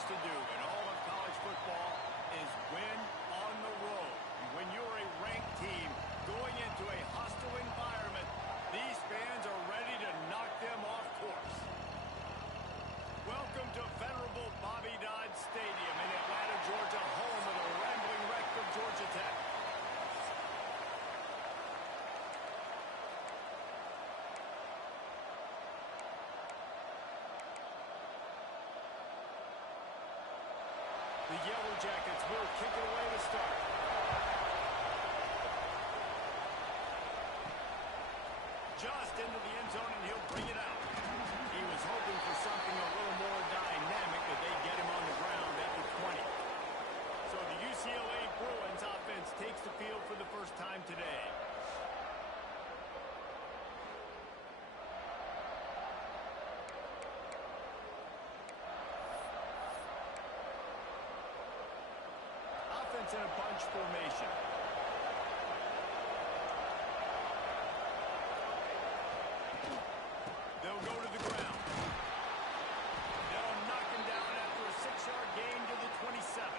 things to do in all of college football is win on the road. And when you're a ranked team going into a hostile environment, these fans are ready to knock them off course. Welcome to venerable Bobby Dodd Stadium in Atlanta, Georgia, home of the rambling wreck of Georgia Tech. The Yellow Jackets will kick it away to start. Just into the end zone, and he'll bring it out. He was hoping for something a little more dynamic, but they get him on the ground at the 20. So the UCLA Bruins offense takes the field for the first time today. Offense in a bunch formation. They'll go to the ground. They'll knock him down after a 6-yard gain to the 27.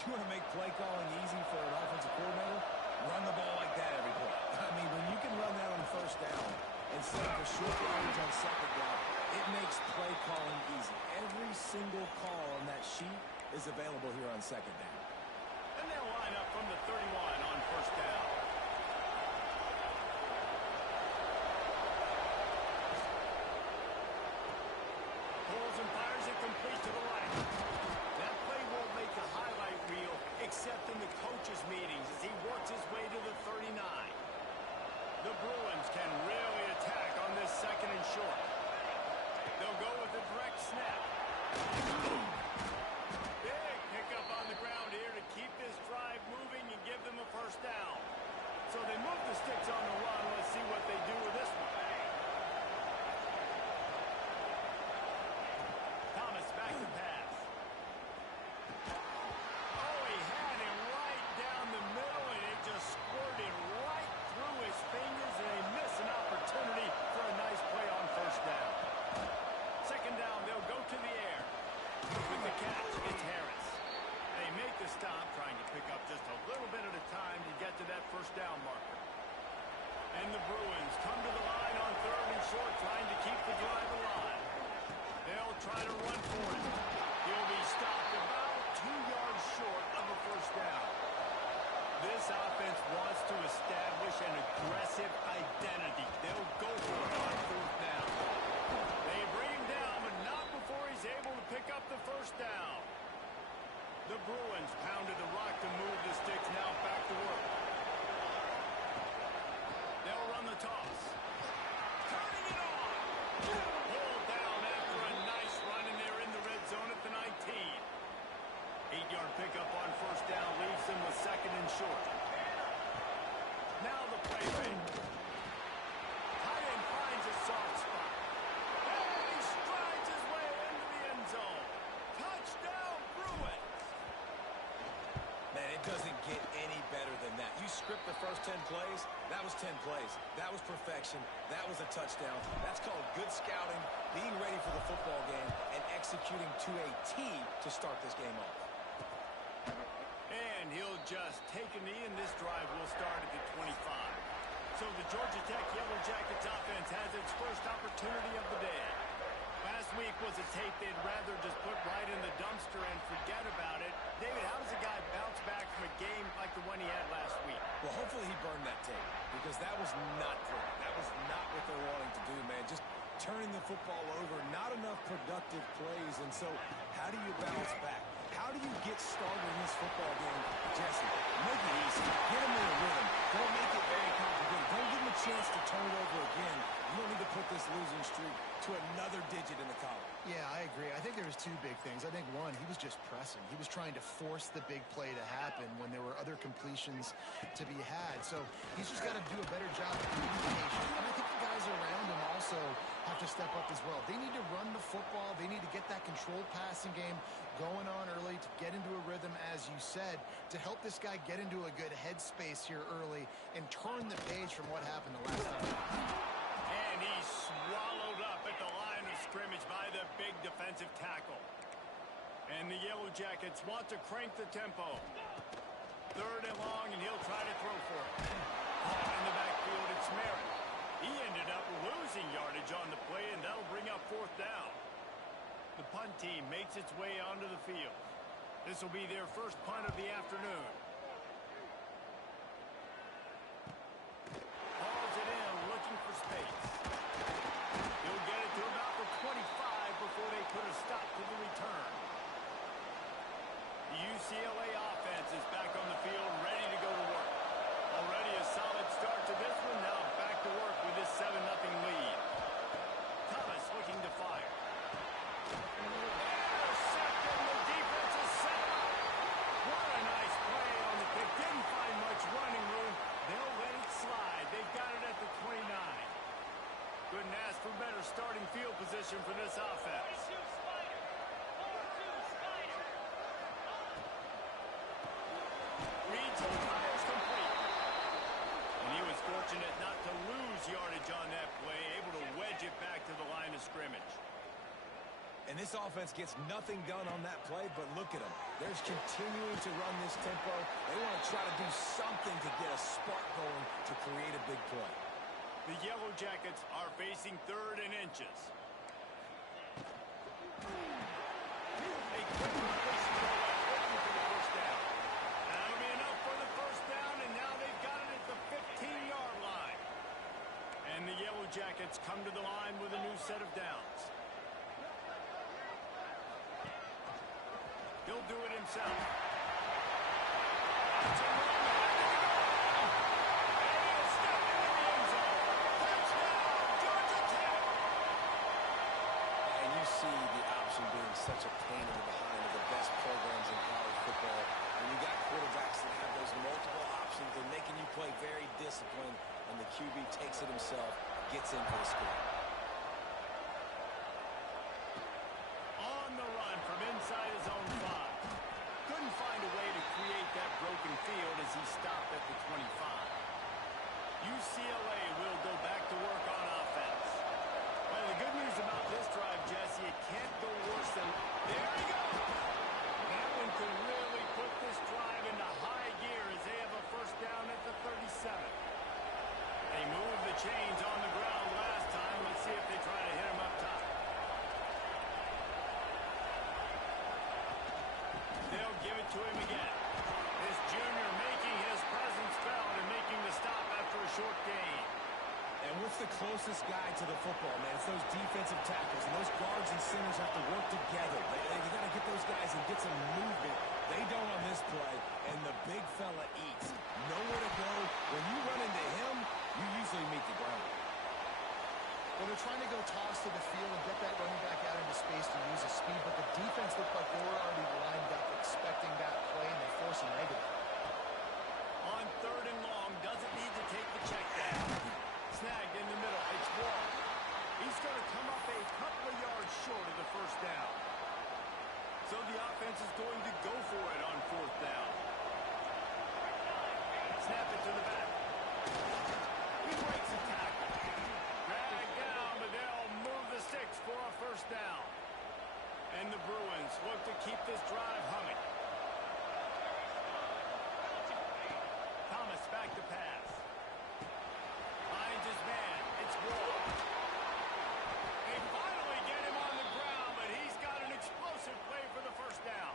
You want to make play calling easy for an offensive coordinator? Run the ball like that every play. I mean, when you can run that on first down instead of a short yardage on second down, it makes play calling easy. Every single call on that sheet is available here on second down. And they'll line up from the 31 on first down. Pulls and fires it complete to the right. That play won't make the highlight reel except in the coaches' meetings as he works his way to the 39. The Bruins can really attack on this second and short. They'll go with a direct snap. Big pickup on the ground here to keep this drive moving and give them a first down. So they move the sticks on the run. Let's see what they do with this one. Thomas back to pass. Oh, he had him right down the middle, and it just squirted right through his fingers, and they miss an opportunity for a nice play on first down. Second down, they'll go to the air. With the catch, it's Harris. They make the stop, trying to pick up just a little bit at a time to get to that first down marker. And the Bruins come to the line on third and short, trying to keep the drive alive. They'll try to run for it. He'll be stopped about 2 yards short of a first down. This offense wants to establish an aggressive identity. They'll go for it on fourth down. They bring him down, but not before he's able to pick up the first down. The Bruins pounded the rock to move the sticks, now back to work. They'll run the toss. Turning it on! Pulled down after a nice run, and they're in the red zone at the 19. 8-yard pickup on first down leaves them with second and short. Now the play fake. Tight end finds a soft spot. And he strides his way into the end zone. Touchdown, Bruins! Man, it doesn't get any better than that. You script the first 10 plays, that was 10 plays. That was perfection. That was a touchdown. That's called good scouting, being ready for the football game, and executing to a T to start this game off. And he'll just take a knee, and this drive will start at the 25. So the Georgia Tech Yellow Jackets offense has its first opportunity of the day. Last week was a tape they'd rather just put right in the dumpster and forget about it. David, how does a guy bounce back from a game like the one he had last week? Well, hopefully he burned that tape, because that was not pretty. That was not what they're wanting to do, man. Just turning the football over, not enough productive plays. And so how do you bounce back? How do you get started in this football game? Jesse, make it easy. Get him in a rhythm. Don't make it very complicated. Don't give him a chance to turn it over again. You don't need to put this losing streak to another digit in the column. Yeah, I agree. I think there was two big things. I think, one, he was just pressing. He was trying to force the big play to happen when there were other completions to be had. So he's just got to do a better job of communication. And I think the guys around him also have to step up as well. They need to run the football. They need to get that controlled passing game going on early to get into a rhythm, as you said, to help this guy get into a good headspace here early and turn the page from what happened the last time. And he swallowed up at the line of scrimmage by the big defensive tackle. And the Yellow Jackets want to crank the tempo. 3rd and long, and he'll try to throw for it. In the backfield, it's Merritt. He ended up losing yardage on the play, and that'll bring up 4th down. The punt team makes its way onto the field. This will be their first punt of the afternoon. Hauls it in, looking for space. He'll get it to about the 25 before they put a stop to the return. The UCLA offense is back on the field, ready to go to work. Already a solid start to this one. Now back to work with this 7-0 lead. Thomas looking to fire. Intercepted. The defense is set up. What a nice play on the pick. Didn't find much running room. They'll let it slide. They've got it at the 29. Couldn't ask for better starting field position for this offense. Reads and fires complete. And he was fortunate not to lose yardage on that play, able to wedge it back to the line of scrimmage. And this offense gets nothing done on that play, but look at them. They're continuing to run this tempo. They want to try to do something to get a spark going to create a big play. The Yellow Jackets are facing 3rd and inches. A quick completion to the left, looking for the first down. That'll be enough for the first down, and now they've got it at the 15-yard line. And the Yellow Jackets come to the line with a new set of downs. He'll do it himself. It's a run. And he'll step into the end zone. Touchdown, Georgia Tech. And you see the option being such a pain in the behind of the best programs in college football. When you got quarterbacks that have those multiple options, they're making you play very disciplined, and the QB takes it himself, gets in for the score. On the run from inside his own 5. Couldn't find a way to create that broken field as he stopped at the 25. UCLA will go back to work on offense. Well, the good news about this drive, Jesse, it can't go worse than... There he goes! That one could really put this drive into high gear as they have a first down at the 37. They moved the chains on the ground last time. Let's see if they try to hit him up top. They'll give it to him again. This junior making his presence felt and making the stop after a short gain. And what's the closest guy to the football, man? It's those defensive tackles, and those guards and centers have to work together. They got to get those guys and get some movement. They don't on this play, and the big fella eats. Nowhere to go. When you run into him, you usually meet the ground. Well, they're trying to go toss to the field and get that running back out into space to use his speed, but the defense looked like they were already lined up expecting that play, and they force a negative. On 3rd and long, doesn't need to take the check down. Snagged in the middle. It's Wall. He's going to come up a couple of yards short of the first down. So the offense is going to go for it on 4th down. Snap it to the back. He breaks the tackle. Dragged down, but they'll move the sticks for a first down. And the Bruins look to keep this drive humming. Thomas back to pass. Finds his man. It's Wall. They finally get him on the ground, but he's got an explosive play for the first down.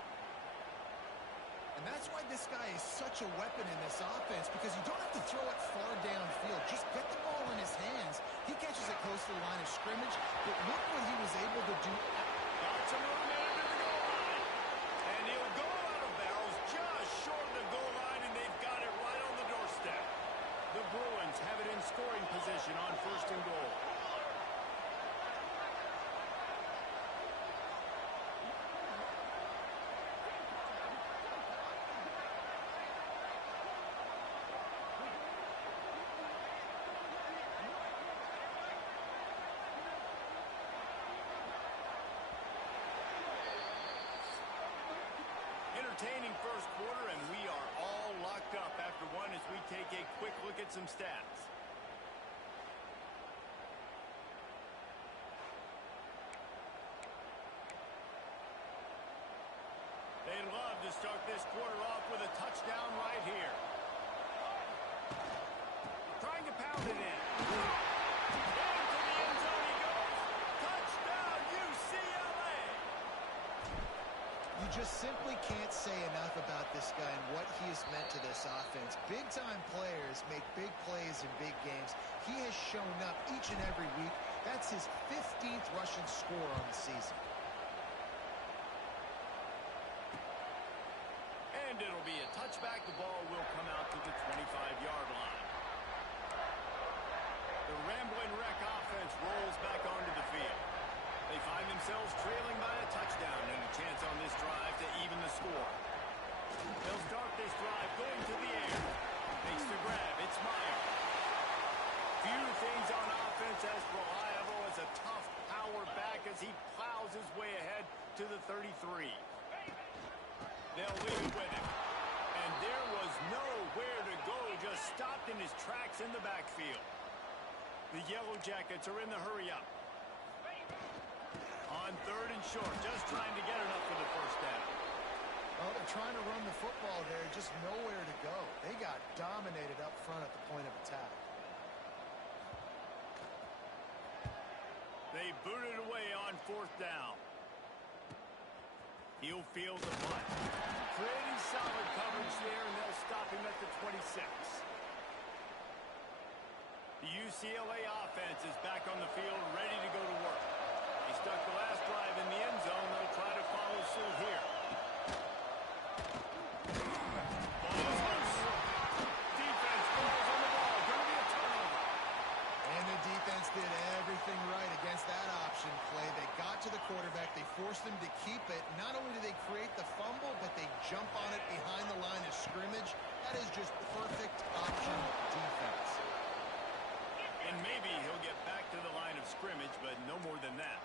And that's why this guy is such a weapon in this offense, because you don't have to throw it far downfield. Just get the ball in his hands. He catches it close to the line of scrimmage, but look what he was able to do. Got some room into the goal line. And he'll go out of bounds just short of the goal line, and they've got it right on the doorstep. The Bruins have it in scoring position on 1st and goal. Entertaining first quarter, and we are all locked up after one as we take a quick look at some stats. this quarter off with a touchdown right here. Trying to pound it in. Into the end zone he goes. Touchdown, UCLA. You just simply can't say enough about this guy and what he has meant to this offense. Big-time players make big plays in big games. He has shown up each and every week. That's his 15th rushing score on the season. And it'll be a touchback. The ball will come out to the 25-yard line. The rambling wreck offense rolls back onto the field. They find themselves trailing by a touchdown and a chance on this drive to even the score. They'll start this drive going to the air. Makes the grab. It's Meyer. Few things on offense as reliable as a tough power back as he plows his way ahead to the 33. They'll leave it with him. And there was nowhere to go, just stopped in his tracks in the backfield. The Yellow Jackets are in the hurry-up. On 3rd and short, just trying to get enough for the first down. Oh, they're trying to run the football there, just nowhere to go. They got dominated up front at the point of attack. They booted away on 4th down. He'll field the punt. Pretty solid coverage there, and they'll stop him at the 26. The UCLA offense is back on the field, ready to go to work. He stuck the last drive in the end zone. They'll try to follow suit here. Ball is loose. Defense falls on the ball. Going to be a turnover. And the defense did everything right against that option play. They got to the quarterback. They forced him to keep it. Not only do they create the fumble, but they jump on it behind the line of scrimmage. That is just perfect option defense. And maybe he'll get back to the line of scrimmage, but no more than that.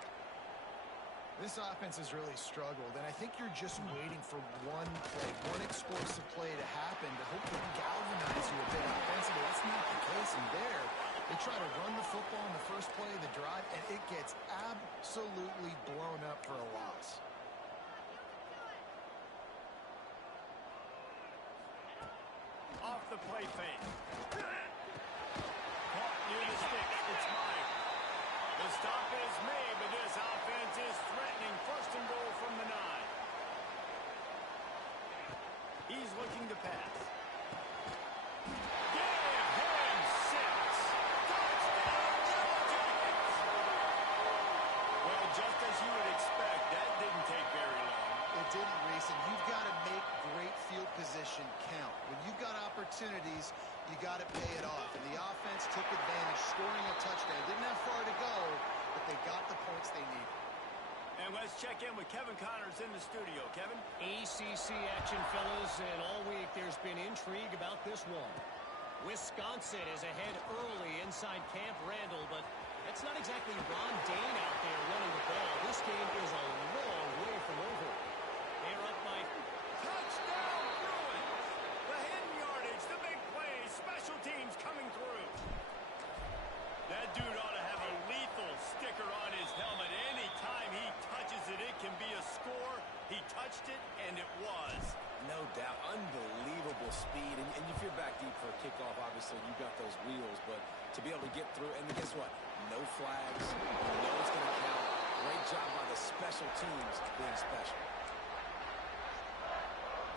This offense has really struggled, and I think you're just waiting for one play, one explosive play to happen to hopefully galvanize you a bit offensively. That's not the case in there. They try to run the football in the first play of the drive, and it gets absolutely blown up for a loss. Off the play fake. Caught near the stick. It's Meyer. The stop is made, but this offense is threatening. 1st and goal from the 9. He's looking to pass. Give him 6. Touchdown, Yellow Jackets. Well, just as you would expect, that didn't take very long. It didn't, Reese, and you've got to make great field position count. When you've got opportunities, you got to pay it off. And the offense took advantage, scoring a touchdown. Didn't have far to go, but they got the points they needed. And let's check in with Kevin Connors in the studio. Kevin? ACC action, fellas, and all week there's been intrigue about this one. Wisconsin is ahead early inside Camp Randall, but that's not exactly Ron Dane out there running the ball. This game is a long way from over. They're up by... Touchdown, Bruins! The hidden yardage, the big plays, special teams coming through. That dude ought to have a lethal sticker on his helmet. Anytime he touches it, it can be a score. He touched it, and it was. No doubt. Unbelievable speed. And if you're back deep for a kickoff, obviously, you've got those wheels. But to be able to get through, and guess what? No flags. You know it's going to count. Great job by the special teams being special.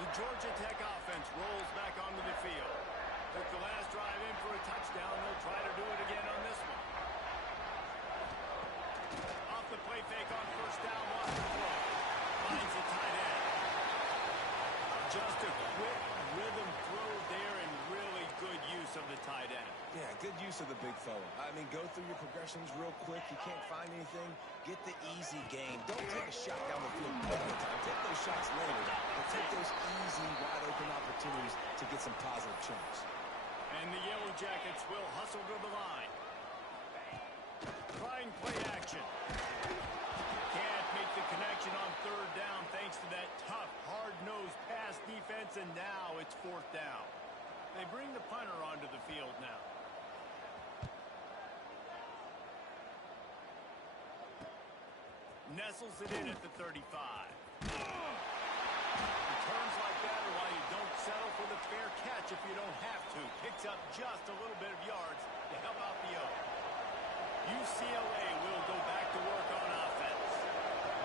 The Georgia Tech offense rolls back onto the field. Took the last drive in for a touchdown. They'll try to do it again on this one. Off the play fake on 1st down. Wants to throw. Finds the tight end. Just a quick rhythm throw there and really good use of the tight end. Yeah, good use of the big fella. I mean, go through your progressions real quick. You can't find anything. Get the easy game. Don't take a shot down the field all the time. Take those shots later, but take those easy, wide-open opportunities to get some positive chunks. And the Yellow Jackets will hustle to the line. Trying play action. Can't make the connection on 3rd down thanks to that tough, hard-nosed pass defense, and now it's 4th down. They bring the punter onto the field now. Nestles it in at the 35. The Turns like that are why you don't settle for the fair catch if you don't have to. Picks up just a little bit of yards to help out the O. UCLA will go back to work on offense.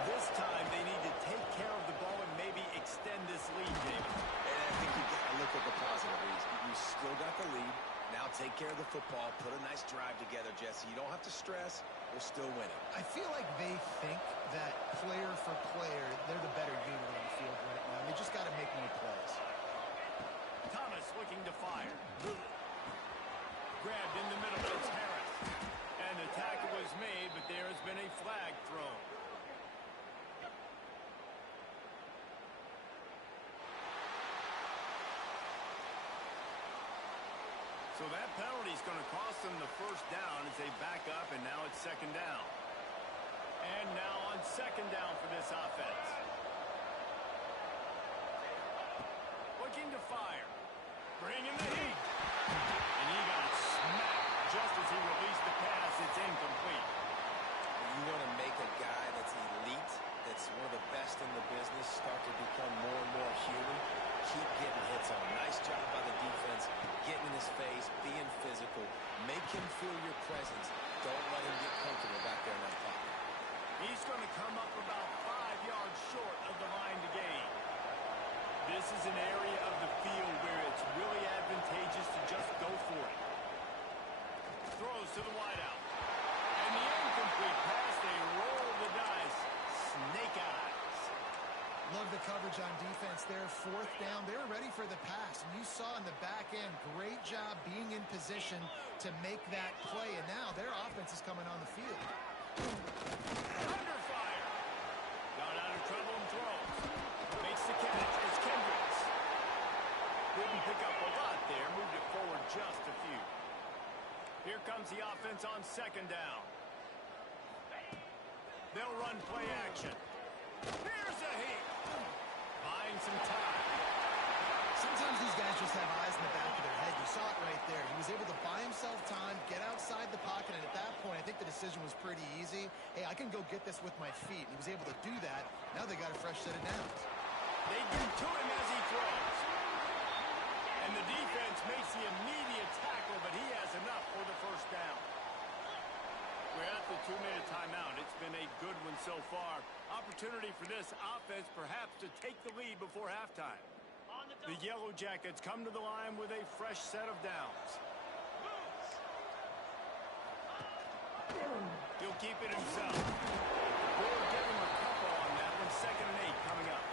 This time they need to take care of the ball and maybe extend this lead, David. And I think you got to look at the positive reason. You still got the lead. Now take care of the football. Put a nice drive together, Jesse. You don't have to stress. We're still winning. I feel like they think that player for player, they're the better unit on the field right now. They just got to make more plays. Thomas looking to fire. Grabbed in the middle. It's Harris. And the tackle was made, but there has been a flag thrown. So that penalty is going to cost them the first down as they back up, and now it's second down. And now on second down for this offense. Looking to fire. Bringing the heat. And he got smacked just as he released the pass. It's incomplete. You want to make a guy that's elite, that's one of the best in the business, start to become more and more human. Keep getting hits on. Nice job by the defense, getting in his face, being physical. Make him feel your presence. Don't let him get comfortable back there in that pocket. He's going to come up about 5 yards short of the line to gain. This is an area of the field where it's really advantageous to just go for it. Throws to the wideout. And the incomplete pass, they roll the dice. Snake eyes. Love the coverage on defense there. Fourth down. They were ready for the pass. And you saw in the back end, great job being in position to make that play. And now their offense is coming on the field. Under fire. Got out of trouble and throws. Makes the catch. It's Kendricks. Didn't pick up a lot there. Moved it forward just a few. Here comes the offense on second down. They'll run play action. Here's a heat. Buying some time. Sometimes these guys just have eyes in the back of their head. You saw it right there. He was able to buy himself time, get outside the pocket, and at that point, I think the decision was pretty easy. Hey, I can go get this with my feet. And he was able to do that. Now they got a fresh set of downs. They get to him as he throws. And the defense makes the immediate tackle, but he has enough for the first down. We're at the 2-minute timeout. It's been a good one so far. Opportunity for this offense perhaps to take the lead before halftime. The Yellow Jackets come to the line with a fresh set of downs. He'll keep it himself. We'll give him a couple on that one. 2nd and 8 coming up.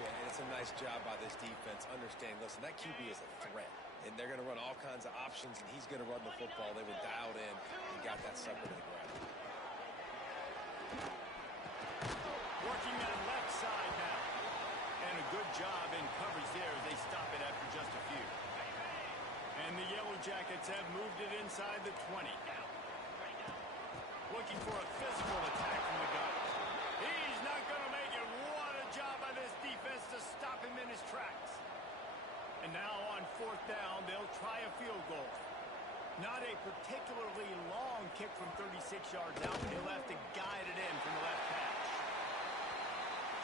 Yeah, and it's a nice job by this defense. Understand, listen, that QB is a threat. And they're going to run all kinds of options, and he's going to run the football. They were dialed in and got that sucker to the ground. Working that left side now. And a good job in coverage there as they stop it after just a few. And the Yellow Jackets have moved it inside the 20. Looking for a physical attack from the gun. He's not going to make it. What a job by this defense to stop him in his tracks. And now on 4th down, they'll try a field goal. Not a particularly long kick from 36 yards out, but he'll have to guide it in from the left hash.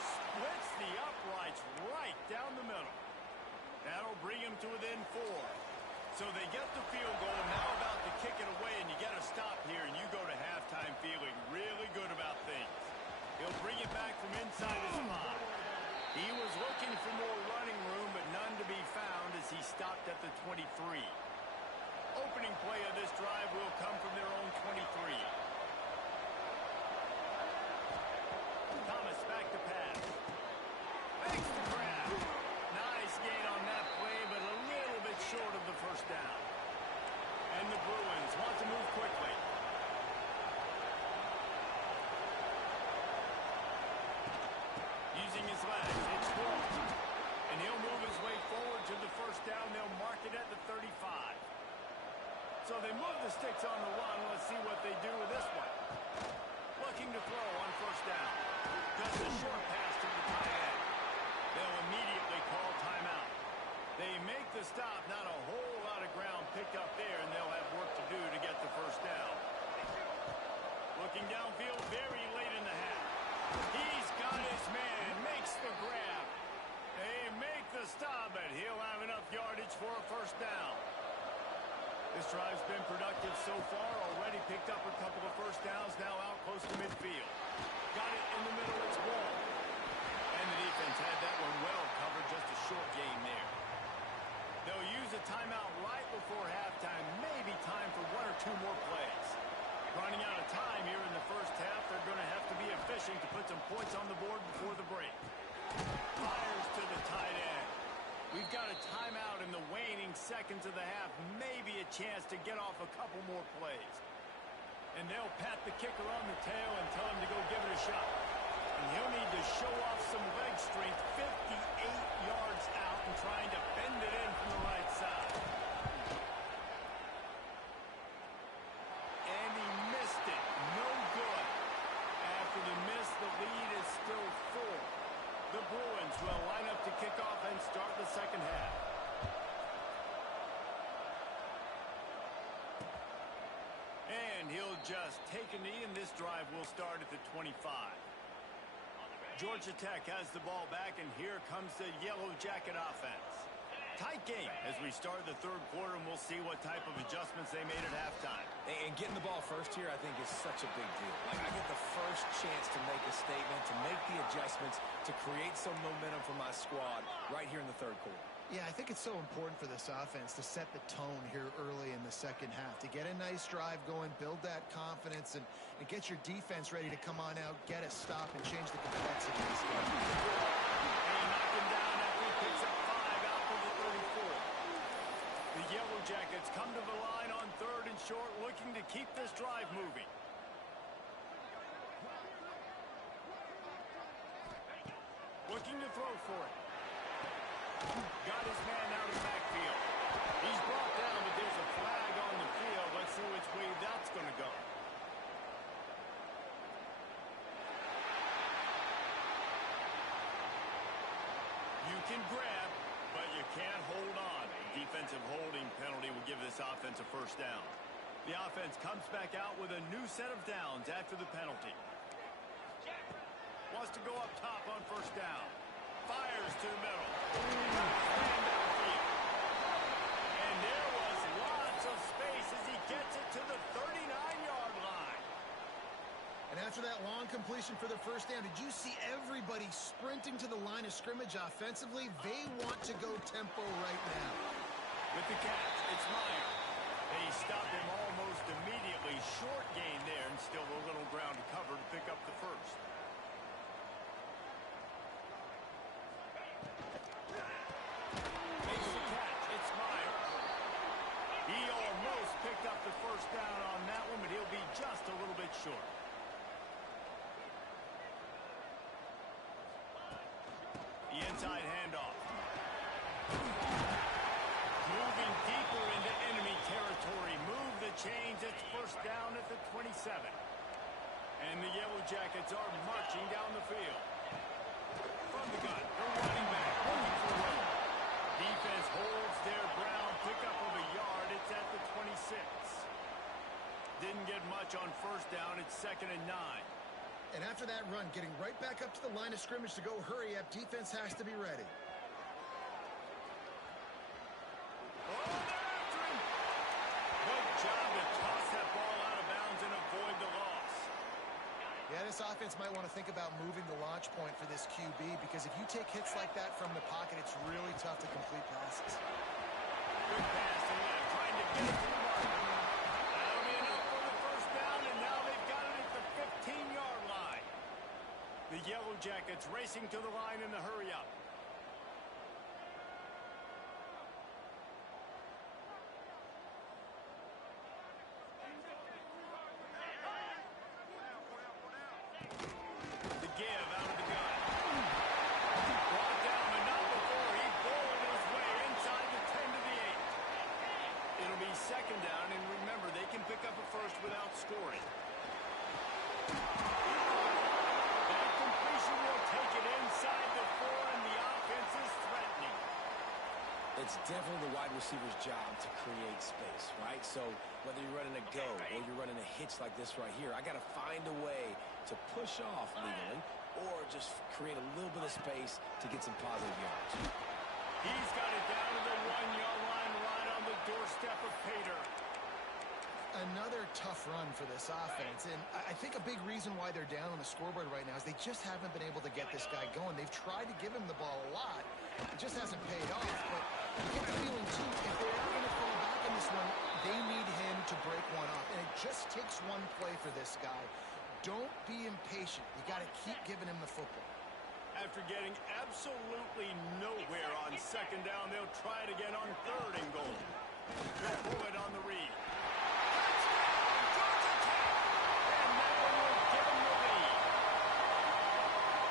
Splits the uprights right down the middle. That'll bring him to within 4. So they get the field goal, now about to kick it away, and you got to stop here, and you go to halftime feeling really good about things. He'll bring it back from inside his 5. He was looking for more running room, but none to be found as he stopped at the 23. Opening play of this drive will come from their own 23. Thomas back to pass. Makes the grab. Nice gain on that play, but a little bit short of the first down. And the Bruins want to move quickly. Using his legs, it's Wolf. And he'll move his way forward to the first down. They'll mark it at the 35. So they move the sticks on the run. Let's see what they do with this one. Looking to throw on first down. Just a short pass to the tight end. They'll immediately call timeout. They make the stop. Not a whole lot of ground picked up there, and they'll have work to do to get the first down. Looking downfield very late in the half. He's got his man. Makes the grab. This drive's been productive so far. Already picked up a couple of first downs. Now out close to midfield. Got it in the middle. It's ball. And the defense had that one well covered. Just a short gain there. They'll use a timeout right before halftime. Maybe time for one or two more plays. Running out of time here in the first half. They're going to have to be efficient to put some points on the board before the break. Fires to the tight end. We've got a timeout in the waning seconds of the half. Maybe a chance to get off a couple more plays. And they'll pat the kicker on the tail and tell him to go give it a shot. And he'll need to show off some leg strength. 58 yards out and trying to bend it in from the right side. And he missed it. No good. After the miss, the lead is still full. The Bruins will line up to kick off and start the second half. And he'll just take a knee, and this drive will start at the 25. Georgia Tech has the ball back, and here comes the Yellow Jacket offense. Tight game as we start the third quarter, and we'll see what type of adjustments they made at halftime. And getting the ball first here, I think, is such a big deal. Like, I get the first chance to make a statement, to make the adjustments, to create some momentum for my squad right here in the third quarter. Yeah, I think it's so important for this offense to set the tone here early in the second half, to get a nice drive going, build that confidence, and get your defense ready to come on out, get a stop, and change the complexity of this game. And he knocked him down after he picks up 5 out to the 34. The Yellow Jackets come to the line on third and short, looking to keep this drive moving. Looking to throw for it. Got his man out of the backfield. He's brought down, but there's a flag on the field. Let's see which way that's going to go. You can grab, but you can't hold on. A defensive holding penalty will give this offense a first down. The offense comes back out with a new set of downs after the penalty. Wants to go up top on first down. Fires to the middle. And there was lots of space as he gets it to the 39-yard line. And after that long completion for the first down, did you see everybody sprinting to the line of scrimmage offensively? They want to go tempo right now. With the catch, it's Meyer. They stop him almost immediately. Short gain there, and still a little ground to cover to pick up the first. Makes the catch. It's Meyer. He almost picked up the first down on that one, but he'll be just a little bit short. The inside handoff. Moving deeper into enemy territory. Move the chains. It's first down at the 27. And the Yellow Jackets are marching down the field. From the gun, they're running back. Looking for a run. Defense holds their ground. Pickup of a yard. It's at the 26. Didn't get much on first down. It's 2nd and 9. And after that run, getting right back up to the line of scrimmage to go hurry up, defense has to be ready. Oh, they're after him. Good job to toss that ball out of bounds and avoid the loss. Yeah, this offense might want to think about moving the launch point for this QB, because if you take hits like that from the pocket, it's really tough to complete passes. Good pass to the left, trying to get it to the mark. That'll be enough for the first down, and now they've got it at the 15-yard line. The Yellow Jackets racing to the line in the hurry-up. The give out of the gun. Brought down, but not before he bowled his way inside the 10 to the 8. It'll be 2nd down, and remember, they can pick up a first without scoring. That completion will take it inside the 4, and the offense is threatening. It's definitely the wide receiver's job to create space, right? So whether you're running a go or you're running a hitch like this right here, I got to find a way to push off legally or just create a little bit of space to get some positive yards. He's got it down to the 1-yard line, right on the doorstep of Pater. another tough run for this offense, and I think a big reason why they're down on the scoreboard right now is they just haven't been able to get this guy going. They've tried to give him the ball a lot. It just hasn't paid off, but I get the feeling, too, if they are going to fall back in this one, they need him to break one off, and it just takes one play for this guy. Don't be impatient. You got to keep giving him the football. After getting absolutely nowhere on second down, they'll try it again on third and goal. They'll pull it on the read.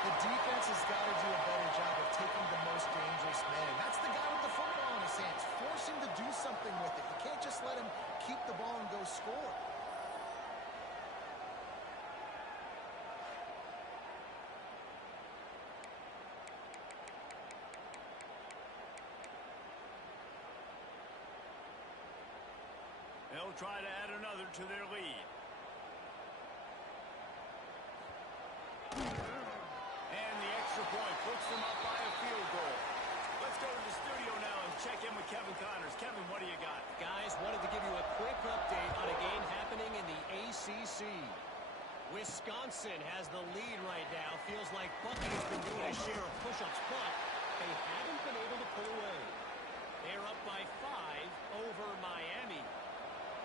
The defense has got to do a better job of taking the most dangerous man. That's the guy with the football in his hands. Force him to do something with it. You can't just let him keep the ball and go score. They'll try to add another to their lead. And the extra point puts them up by a field goal. Let's go to the studio now and check in with Kevin Connors. Kevin, what do you got? Guys, wanted to give you a quick update on a game happening in the ACC. Wisconsin has the lead right now. Feels like Bucky has been doing a share of push-ups, but they haven't been able to pull away. They're up by 5 over Miami.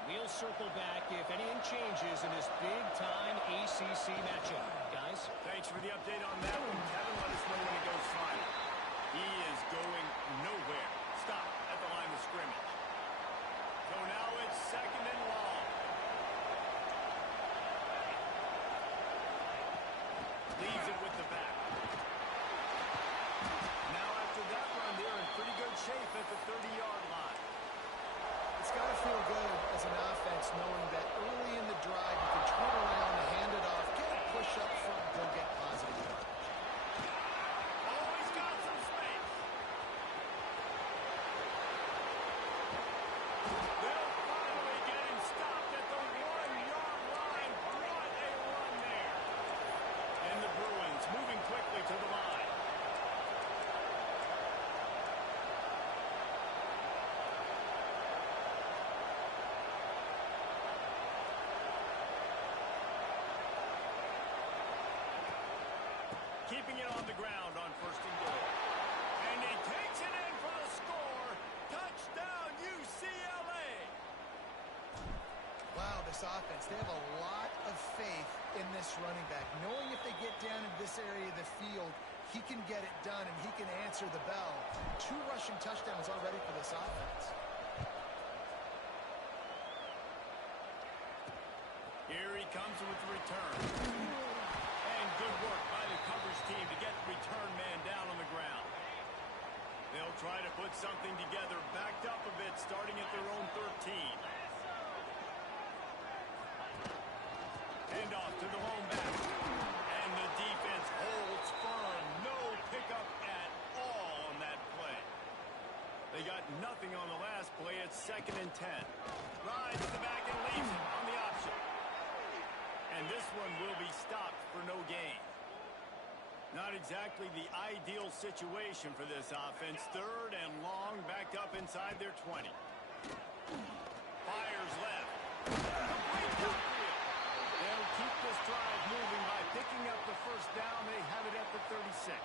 We'll circle back if anything changes in this big-time ACC matchup. Guys? Thanks for the update on that one. Kevin, let us know when it goes final. He is going nowhere. Stop at the line of scrimmage. So now it's second and long. Leaves it with the back. Now after that run, they're in pretty good shape at the 30-yard line. It's got to feel good as an offense knowing that early in the drive you can turn around, hand it off, get a push up front, go get positive yardage. Always got some space. They'll finally get him stopped at the 1-yard line. What a run there. And the Bruins moving quickly to the line. Keeping it on the ground on first and goal. And he takes it in for the score. Touchdown, UCLA. Wow, this offense, they have a lot of faith in this running back. Knowing if they get down in this area of the field, he can get it done and he can answer the bell. 2 rushing touchdowns already for this offense. Here he comes with the return. And good work by the coverage team to get the return man down on the ground. They'll try to put something together, backed up a bit, starting at their own 13. Hand off to the lone back. And the defense holds firm. No pickup at all on that play. They got nothing on the last play. It's second and 10. Rides to the back and leaves it on the option. And this one will be stopped for no gain. Not exactly the ideal situation for this offense. Third and long, backed up inside their 20. Fires left. Complete downfield. They'll keep this drive moving by picking up the first down. They have it at the 36.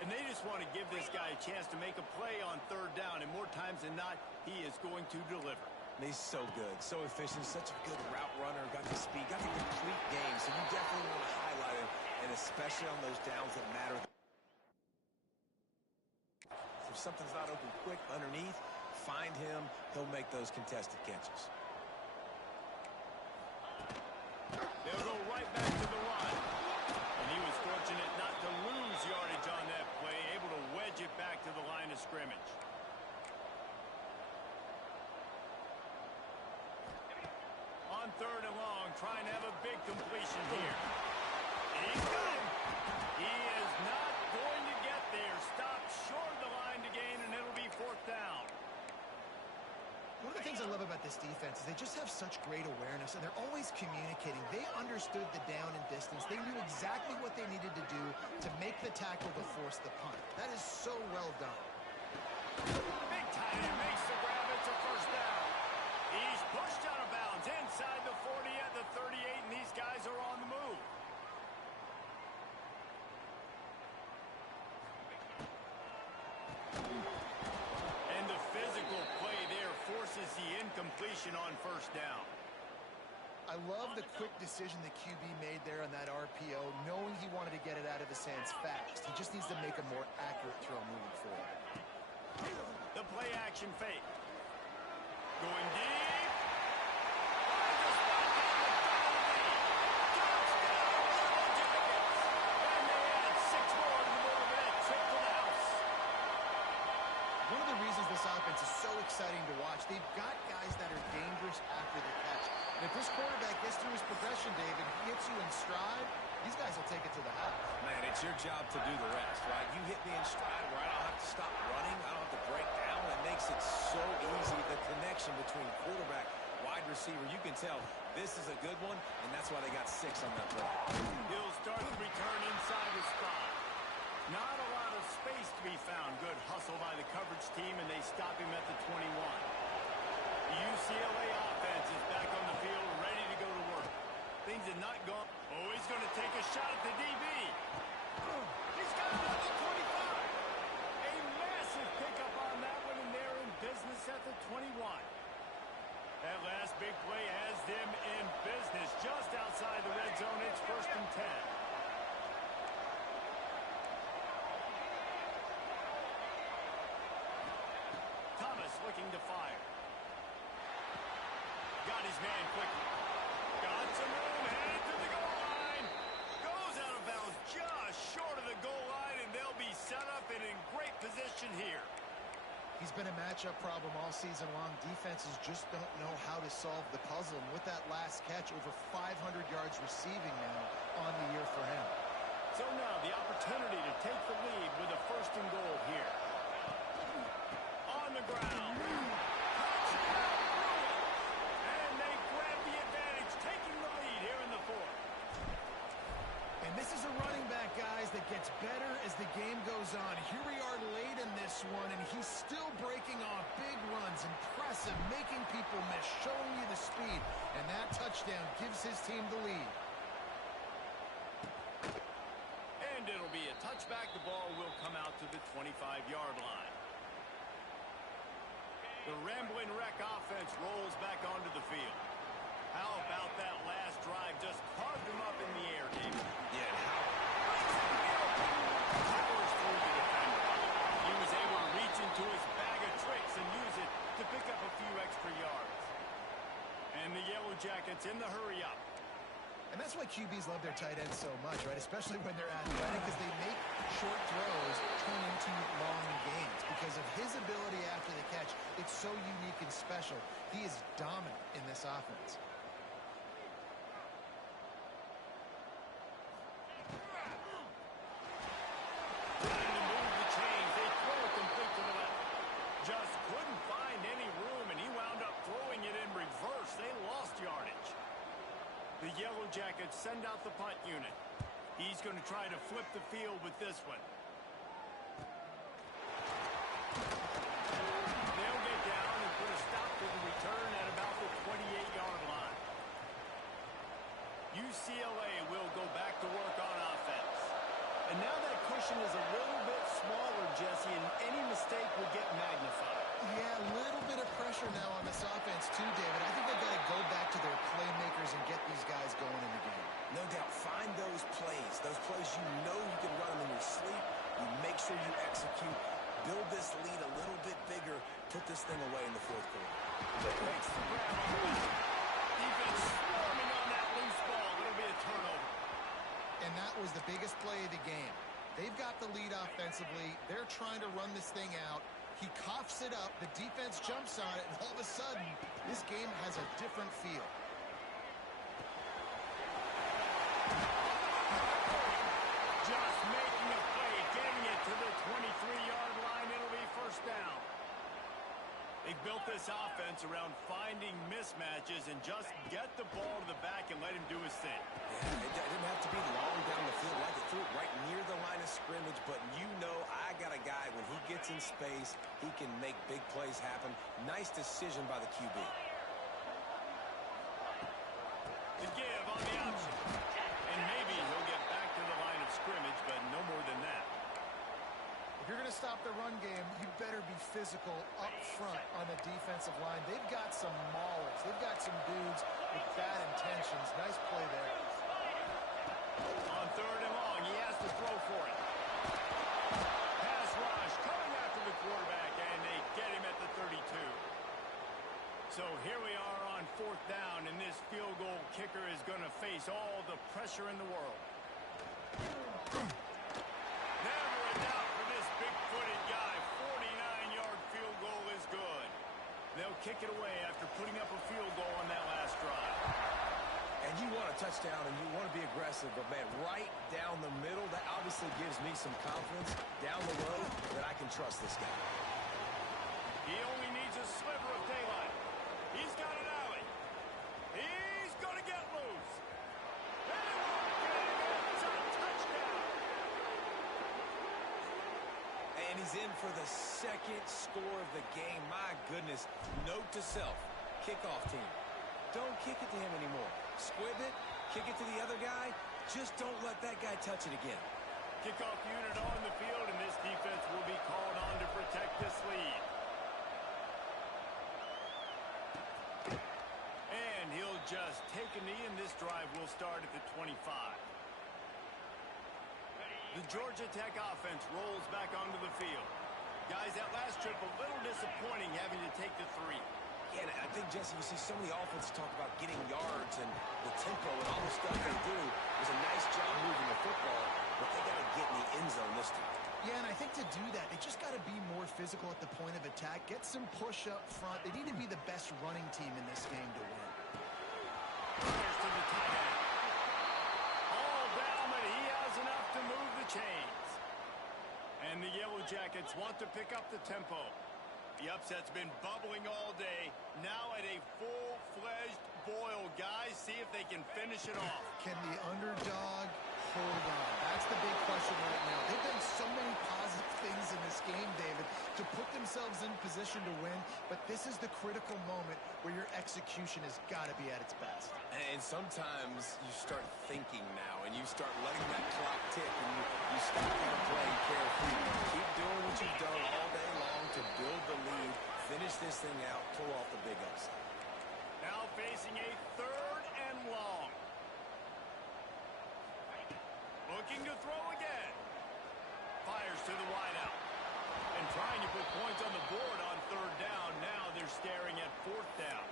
And they just want to give this guy a chance to make a play on third down. And more times than not, he is going to deliver. He's so good, so efficient, such a good route runner, got the speed, got the complete game, so you definitely want to highlight him, and especially on those downs that matter. If something's not open quick underneath, find him, he'll make those contested catches. They'll go right back to the run. And he was fortunate not to lose yardage on that play, able to wedge it back to the line of scrimmage. On third and long, trying to have a big completion here. He's got him. He is not going to get there. Stopped short of the line to gain, and it'll be fourth down. One of the things I love about this defense is they just have such great awareness, and they're always communicating. They understood the down and distance. They knew exactly what they needed to do to make the tackle to force the punt. That is so well done. Big tight end makes the grab. It's a first down. He's pushed He's inside the 40 at the 38, and these guys are on the move. And the physical play there forces the incompletion on first down. I love the quick decision the QB made there on that RPO, knowing he wanted to get it out of his hands fast. He just needs to make a more accurate throw moving forward. The play action fake. Going deep. One of the reasons this offense is so exciting to watch, they've got guys that are dangerous after the catch. And if this quarterback gets through his progression, David, he hits you in stride, these guys will take it to the house. Man, it's your job to do the rest, right? You hit me in stride where I don't have to stop running. I don't have to break down. It makes it so easy. The connection between quarterback, wide receiver, you can tell this is a good one, and that's why they got 6 on that play. He'll start the return inside his spot. Not a lot of space to be found. Good hustle by the coverage team, and they stop him at the 21. The UCLA offense is back on the field, ready to go to work. Things have not gone. Oh, he's going to take a shot at the DB. He's got him at the 25. A massive pickup on that one, and they're in business at the 21. That last big play has them in business just outside the red zone. It's 1st and 10. Looking to fire. Got his man quickly. Got some room, headed to the goal line. Goes out of bounds just short of the goal line, and they'll be set up and in great position here. He's been a matchup problem all season long. Defenses just don't know how to solve the puzzle. And with that last catch, over 500 yards receiving now on the year for him. So now the opportunity to take the lead with a 1st and goal here. On the ground. And they grab the advantage, taking the lead here in the 4th. And this is a running back, guys, that gets better as the game goes on. Here we are late in this one, and he's still breaking off big runs. Impressive, making people miss, showing you the speed. And that touchdown gives his team the lead. And it'll be a touchback. The ball will come out to the 25-yard line. The rambling wreck offense rolls back onto the field. How about that last drive? Just carved him up in the air, David. Yeah, and how? Powers through the defender. He was able to reach into his bag of tricks and use it to pick up a few extra yards. And the Yellow Jackets in the hurry-up. And that's why QBs love their tight ends so much, right? Especially when they're athletic, because they make short throws turn into long gains. Because of his ability after the catch, it's so unique and special. He is dominant in this offense. Trying to move the chains. They throw it complete to the left. Just couldn't find any room, and he wound up throwing it in reverse. They lost yardage. The Yellow Jackets send out the punt unit. He's going to try to flip the field with this one. They'll get down and put a stop to the return at about the 28-yard line. UCLA will go back to work on offense. And now that cushion is a little bit smaller, Jesse, and any mistake will get magnified. Yeah, a little bit of pressure now on this offense too, David. I think they've got to go back to their playmakers and get these guys going in the game. No doubt. Find those plays you know you can run them in your sleep. You make sure you execute. Build this lead a little bit bigger. Put this thing away in the 4th quarter. Makes the grab on the left. Defense swarming on that loose ball. It'll be a turnover. And that was the biggest play of the game. They've got the lead offensively. They're trying to run this thing out. He coughs it up. The defense jumps on it. And all of a sudden, this game has a different feel. Just making a play, getting it to the 23-yard line. It'll be 1st down. They've built this offense around finding mismatches and just get the ball to the back and let him do his thing. Yeah, it didn't have to be long down the field. Like it threw it right near the line of scrimmage, but you know I got a guy, when he gets in space, he can make big plays happen. Nice decision by the QB. better be physical up front on the defensive line. They've got some maulers. They've got some dudes with bad intentions. Nice play there. On 3rd and long, he has to throw for it. Pass rush coming after the quarterback, and they get him at the 32. So here we are on 4th down, and this field goal kicker is going to face all the pressure in the world. Never a doubt for this big-footed guy. 49-yard field goal is good. They'll kick it away after putting up a field goal on that last drive. And you want a touchdown and you want to be aggressive, but man, right down the middle, that obviously gives me some confidence down the road that I can trust this guy. He only needs a sliver of daylight. He's got an alley. He's going to get loose. And it won't get him. It's a touchdown. And he's in for the 2nd score of the game. My goodness. Note to self, kickoff team. Don't kick it to him anymore. Squib it, kick it to the other guy. Just don't let that guy touch it again. Kickoff unit on the field, and this defense will be called on to protect this lead. And he'll just take a knee, and this drive will start at the 25. The Georgia Tech offense rolls back onto the field. Guys, that last trip a little disappointing having to take the 3. Yeah, I think, Jesse, you see so many offenses talk about getting yards and the tempo and all the stuff they do. It was a nice job moving the football, but they got to get in the end zone this time. Yeah, and I think to do that, they just got to be more physical at the point of attack, get some push up front. They need to be the best running team in this game to win. Fires to the tight end. All down, but he has enough to move the chains. And the Yellow Jackets want to pick up the tempo. The upset's been bubbling all day. Now at a full-fledged boil. Guys, see if they can finish it off. Can the underdog hold on? That's the big question right now. They've done so many positive things in this game, David, to put themselves in position to win, but this is the critical moment where your execution has got to be at its best. And sometimes you start thinking now, and you start letting that clock tick, and you stop kind of playing carefree. Keep doing what you've done all day long to build the lead, finish this thing out, pull off the big upset. Now facing a 3rd and long. Looking to throw again. Fires to the wideout. And trying to put points on the board on 3rd down. Now they're staring at 4th down.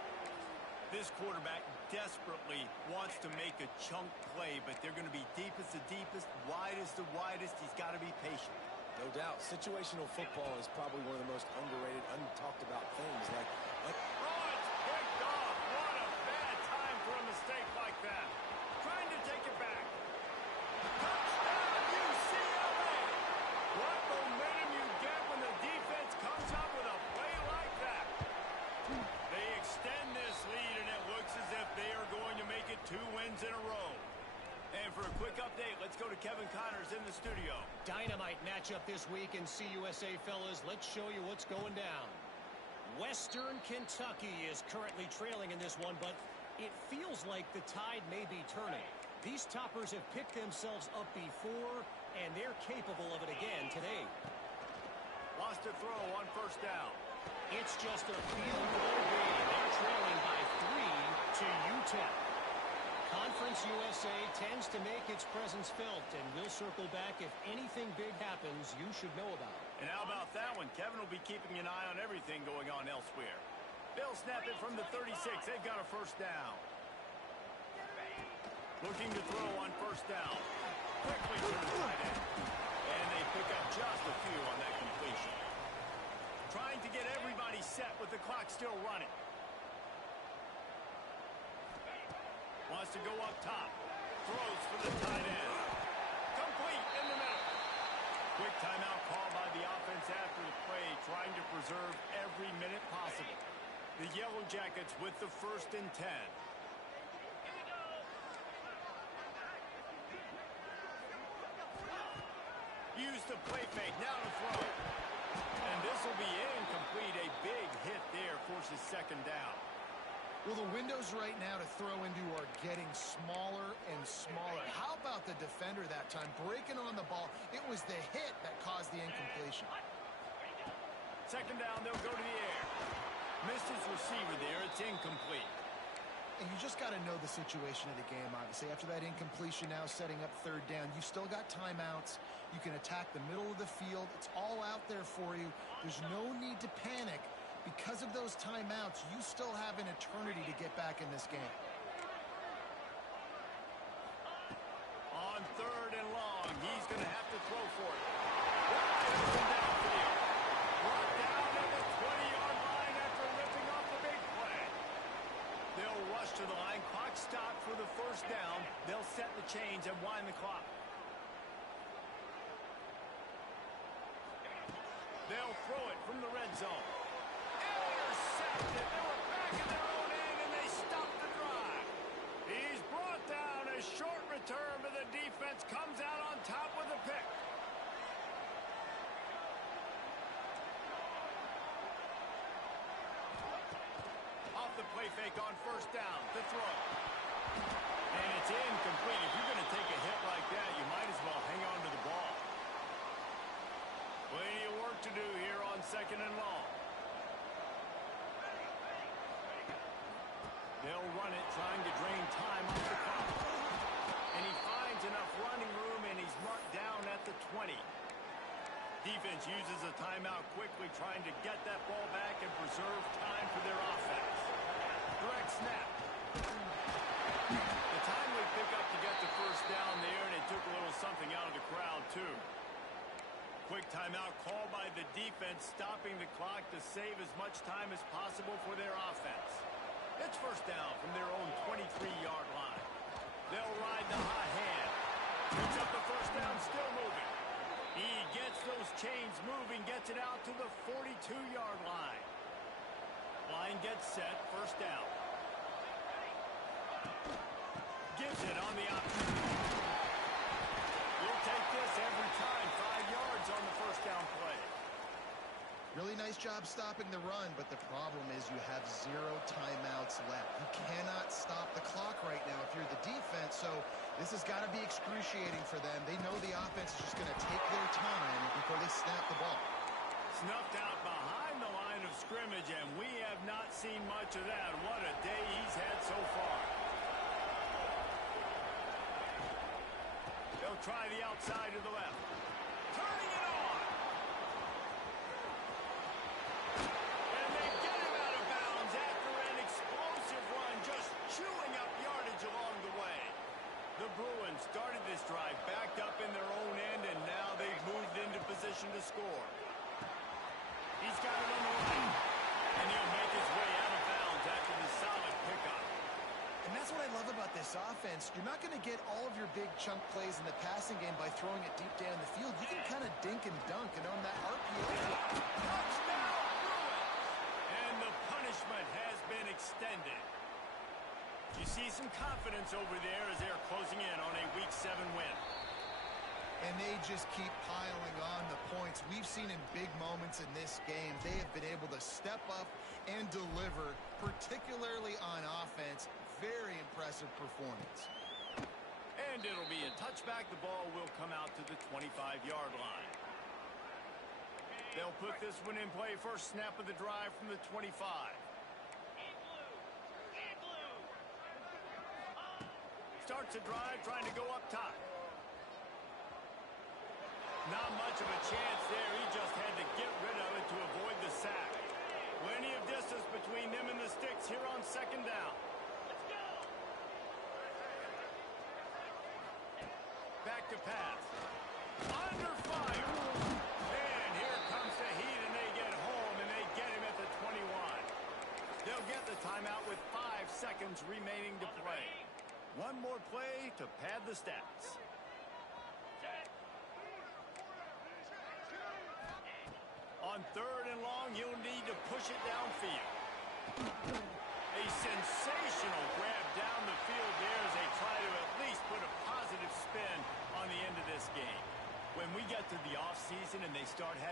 This quarterback desperately wants to make a chunk play, but they're going to be deepest the deepest, widest the widest. He's got to be patient. No doubt. Situational football is probably one of the most underrated, untalked about things. Like Oh, it's picked off. What a bad time for a mistake like that. Trying to take it back. Touchdown, UCLA! What momentum you get when the defense comes up with a play like that. They extend this lead, and it looks as if they are going to make it 2 wins in a row. And for a quick update, let's go to Kevin Connors in the studio. Dynamite matchup this week in CUSA, fellas. Let's show you what's going down. Western Kentucky is currently trailing in this one, but it feels like the tide may be turning. These toppers have picked themselves up before, and they're capable of it again today. Lost a throw on 1st down. It's just a field goal game. They're trailing by 3 to UTEP. Conference USA tends to make its presence felt, and we'll circle back if anything big happens you should know about. And how about that one? Kevin will be keeping an eye on everything going on elsewhere. They'll snap it from the 36. They've got a 1st down. Looking to throw on 1st down. Quickly to the tight end. And they pick up just a few on that completion. Trying to get everybody set with the clock still running. Wants to go up top. Throws for the tight end. Complete in the middle. Quick timeout call by the offense after the play, trying to preserve every minute possible. The Yellow Jackets with the 1st and 10. Use the play fake, now to throw. And this will be incomplete. A big hit there forces 2nd down. Well, the windows right now to throw into are getting smaller and smaller. How about the defender that time breaking on the ball? It was the hit that caused the incompletion. Second down, they'll go to the air. Missed his receiver there. It's incomplete. And you just got to know the situation of the game, obviously. After that incompletion, now setting up third down. You've still got timeouts. You can attack the middle of the field. It's all out there for you. There's no need to panic. Because of those timeouts, you still have an eternity to get back in this game. On third and long, he's going to have to throw for it. Downfield. Brought down at the 20-yard line after ripping off the big play. They'll rush to the line. Clock stopped for the first down. They'll set the chains and wind the clock. They'll throw it from the red zone. Intercepted. They were back in their own end, and they stopped the drive. He's brought down. A short return, but the defense comes out on top with a pick. Off the play fake on first down. To throw. And it's incomplete. If you're going to take a hit like that, you might as well hang on to the ball. Plenty of work to do here on second and long. They'll run it, trying to drain time off the clock. And he finds enough running room, and he's marked down at the 20. Defense uses a timeout quickly, trying to get that ball back and preserve time for their offense. Direct snap. The timely pickup to get the first down there, and it took a little something out of the crowd, too. Quick timeout called by the defense, stopping the clock to save as much time as possible for their offense. It's first down from their own 23-yard line. They'll ride the hot hand. Picks up the first down, still moving. He gets those chains moving, gets it out to the 42-yard line. Line gets set, first down. Gives it on the option. We'll take this every time. 5 yards on the first down play. Really nice job stopping the run, but the problem is you have 0 timeouts left. You cannot stop the clock right now if you're the defense, so this has got to be excruciating for them. They know the offense is just going to take their time before they snap the ball. Snuffed out behind the line of scrimmage, and we have not seen much of that. What a day he's had so far. They'll try the outside to the left. Turning it on. And they get him out of bounds after an explosive run, just chewing up yardage along the way. The Bruins started this drive backed up in their own end, and now they've moved into position to score. He's got it on the line, and he'll make his way out of bounds after the solid pickup. And that's what I love about this offense. You're not going to get all of your big chunk plays in the passing game by throwing it deep down the field. You can kind of dink and dunk, and on that RPO. Touchdown, Bruins! And the punishment has been extended. You see some confidence over there as they're closing in on a Week 7 win. And they just keep piling on the points. We've seen in big moments in this game, they have been able to step up and deliver, particularly on offense. Very impressive performance. And it'll be a touchback. The ball will come out to the 25-yard line. They'll put this one in play. First snap of the drive from the 25. Starts a drive, trying to go up top. Not much of a chance there. He just had to get rid of it to avoid the sack. Plenty of distance between them and the sticks here on second down. Back to pass. Under fire. And here comes the heat, and they get home, and they get him at the 21. They'll get the timeout with 5 seconds remaining to play. One more play to pad the stats. On third and long, you'll need to push it downfield. A sensational grab down the field there as they try to at least put a positive spin on the end of this game. When we get to the offseason and they start having